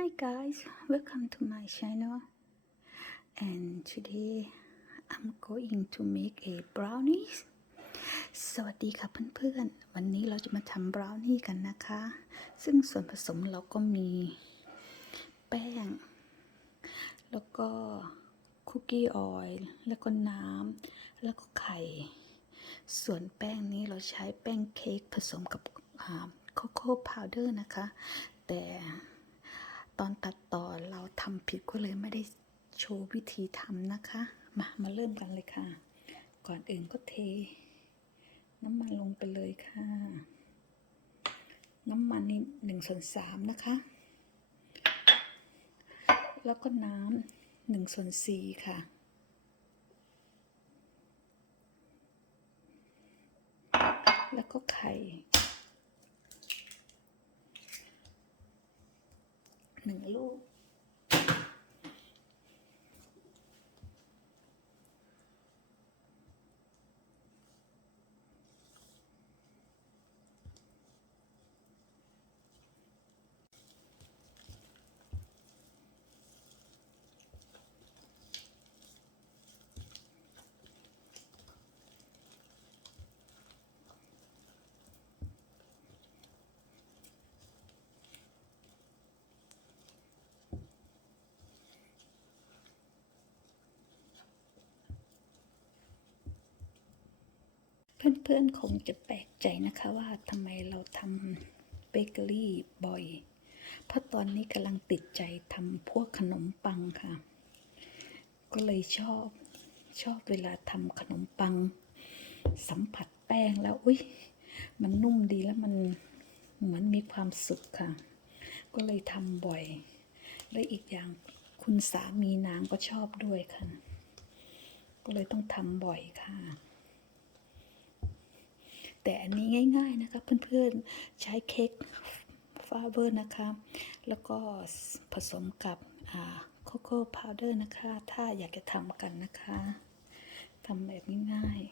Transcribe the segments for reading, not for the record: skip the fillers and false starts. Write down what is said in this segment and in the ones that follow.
Hi guys, welcome to my channel and today I'm going to make a brownies สวัสดีค่ะเพื่อนๆวันนี้เราจะมาทำบราวนี่กันนะคะซึ่งส่วนผสมเราก็มีแป้งแล้วก็คุกกี้ออยล์แล้วก็น้ำแล้วก็ไข่ส่วนแป้งนี้เราใช้แป้งเค้กผสมกับโคโค่พาวเดอร์นะคะแต่ตอนตัดต่อเราทำผิดก็เลยไม่ได้โชว์วิธีทำนะคะมาเริ่มกันเลยค่ะก่อนอื่นก็เทน้ำมันลงไปเลยค่ะน้ำมันนี่1/3นะคะแล้วก็น้ำ1/4ค่ะแล้วก็ไข่1 ลูกเพื่อนๆคงจะแปลกใจนะคะว่าทำไมเราทำเบเกอรี่บ่อยเพราะตอนนี้กำลังติดใจทำพวกขนมปังค่ะก็เลยชอบเวลาทำขนมปังสัมผัสแป้งแล้วอุ๊ยมันนุ่มดีแล้วมันเหมือนมีความสุขค่ะก็เลยทำบ่อยและอีกอย่างคุณสามีนางก็ชอบด้วยค่ะก็เลยต้องทำบ่อยค่ะแต่อันนี้ง่ายๆนะคะเพื่อนๆใช้เค้กฟาเบอร์นะคะแล้วก็ผสมกับโคโค่พาวเดอร์นะคะถ้าอยากจะทำกันนะคะทำแบบง่ายๆ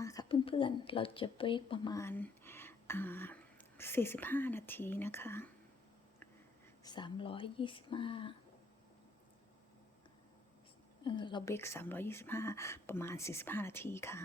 มาค่ะเพื่อนๆเราจะเบรกประมาณ45 นาทีนะคะ325เราเบรก325ประมาณ45 นาทีค่ะ